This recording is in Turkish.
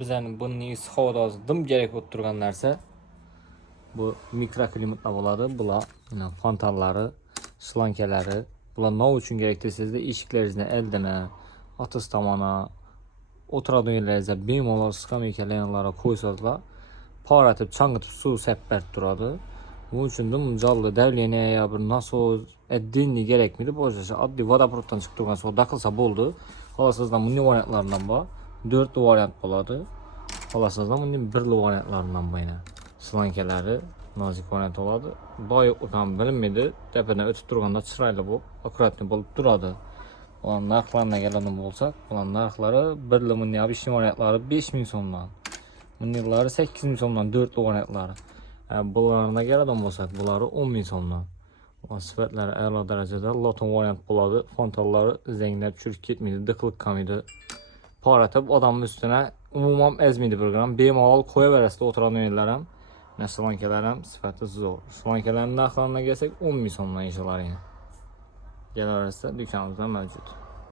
Bizning bunun istifodasim gerek bo'lib turgan narsa bu mikroklimatlar bo'ladi. Bular fontanlari, shlankalari. Bular nima uchun kerak desangizda, eshiklaringizni eldini, otis tomoni, o'tiradigan yerlaringizga bemalol skameykalarga qo'ysangizlar, poratib, chang'itib suv sepib turadi. Bunun uchun da mumjolli davleniya ya bir nasos edinni gerekmedi. Boşaşa adli vodoprovoddan chiqib turgan suv daqilsa bo'ldi. Xolasizdan bunday variantlardan bor. 4 variant bo'ladi. Xolasizdan bunday birli variantlardan bor yana. Slankalari nozik variant bo'ladi. Boy o'tam bilinmaydi. Tepadan o'tib turganda chiroyli bo'lib, akkuratli bo'lib turadi. Ulan narxlarına geladigan bo'lsak, ulan narxlari birli bunday abishli variantlari 5000 so'mdan. Bundaylari 8000 so'mdan 4 variantlari. Bularına geladigan bo'lsak, bulari 10000 so'mdan. Sifatlari a'lo darajada loton variant bo'ladi. Fontanlari zanglab churib ketmaydi, diqlik qilmaydi. Poratib odamning ustuna umuman ezmaydi program. Bemalol qo'yaverasizlar o'tiradigan yerlar ham. Slankalar ham sifati zo'r. Slankalarning narxlariga kelsak 10000 so'mdan ishlari. Gelaversa do'konimizda mavjud.